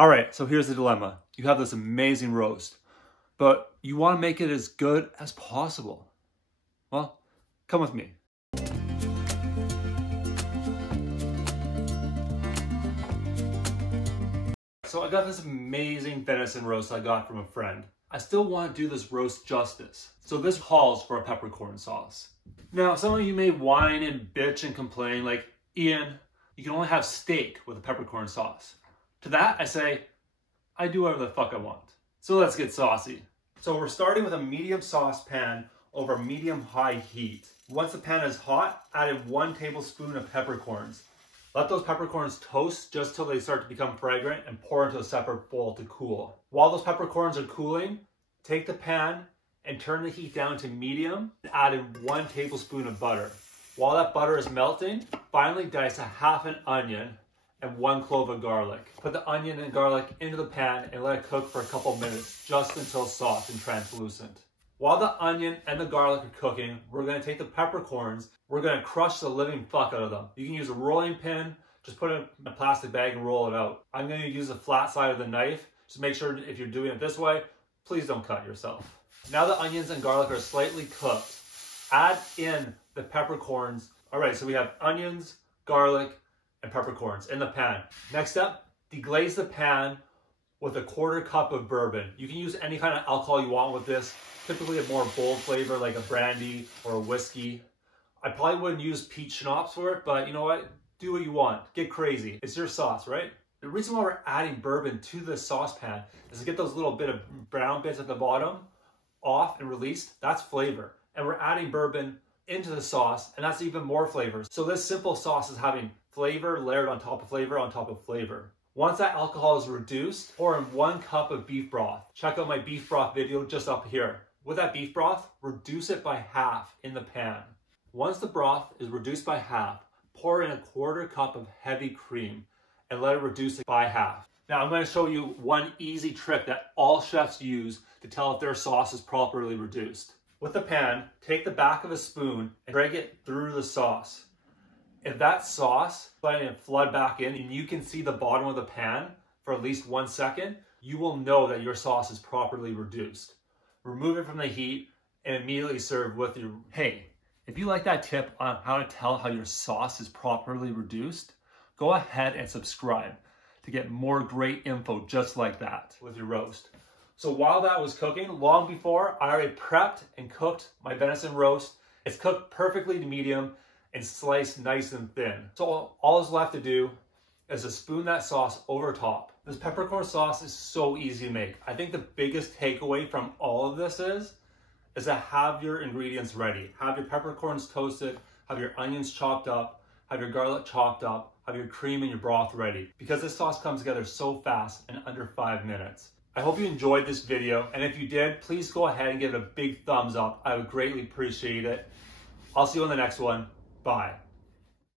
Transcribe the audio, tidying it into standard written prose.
All right, so here's the dilemma. You have this amazing roast, but you want to make it as good as possible. Well, come with me. So I got this amazing venison roast I got from a friend. I still want to do this roast justice. So this calls for a peppercorn sauce. Now, some of you may whine and bitch and complain like, Ian, you can only have steak with a peppercorn sauce. To that, I say, I do whatever the fuck I want. So let's get saucy. So we're starting with a medium saucepan over medium-high heat. Once the pan is hot, add in 1 tablespoon of peppercorns. Let those peppercorns toast just till they start to become fragrant and pour into a separate bowl to cool. While those peppercorns are cooling, take the pan and turn the heat down to medium and add in 1 tablespoon of butter. While that butter is melting, finally dice a half an onion and 1 clove of garlic. Put the onion and garlic into the pan and let it cook for a couple minutes, just until soft and translucent. While the onion and the garlic are cooking, we're gonna take the peppercorns, we're gonna crush the living fuck out of them. You can use a rolling pin, just put it in a plastic bag and roll it out. I'm gonna use the flat side of the knife, just make sure if you're doing it this way, please don't cut yourself. Now the onions and garlic are slightly cooked, add in the peppercorns. All right, so we have onions, garlic, and peppercorns in the pan. Next up, deglaze the pan with a 1/4 cup of bourbon. You can use any kind of alcohol you want with this, typically a more bold flavor like a brandy or a whiskey. I probably wouldn't use peach schnapps for it, but you know what? Do what you want, get crazy. It's your sauce, right? The reason why we're adding bourbon to this saucepan is to get those little bit of brown bits at the bottom off and released. That's flavor. And we're adding bourbon into the sauce, and that's even more flavor. So this simple sauce is having flavor layered on top of flavor on top of flavor. Once that alcohol is reduced, pour in 1 cup of beef broth. Check out my beef broth video just up here. With that beef broth, reduce it by half in the pan. Once the broth is reduced by half, pour in a 1/4 cup of heavy cream and let it reduce it by half. Now I'm going to show you one easy trick that all chefs use to tell if their sauce is properly reduced. With the pan, take the back of a spoon and drag it through the sauce. If that sauce is letting it flood back in and you can see the bottom of the pan for at least 1 second, you will know that your sauce is properly reduced. Remove it from the heat and immediately serve with your... Hey, if you like that tip on how to tell how your sauce is properly reduced, go ahead and subscribe to get more great info just like that with your roast. So while that was cooking, long before, I already prepped and cooked my venison roast. It's cooked perfectly to medium and sliced nice and thin. So all is left to do is to spoon that sauce over top. This peppercorn sauce is so easy to make. I think the biggest takeaway from all of this is to have your ingredients ready. Have your peppercorns toasted, have your onions chopped up, have your garlic chopped up, have your cream and your broth ready. Because this sauce comes together so fast in under 5 minutes. I hope you enjoyed this video, and if you did, please go ahead and give it a big thumbs up. I would greatly appreciate it. I'll see you on the next one. Bye.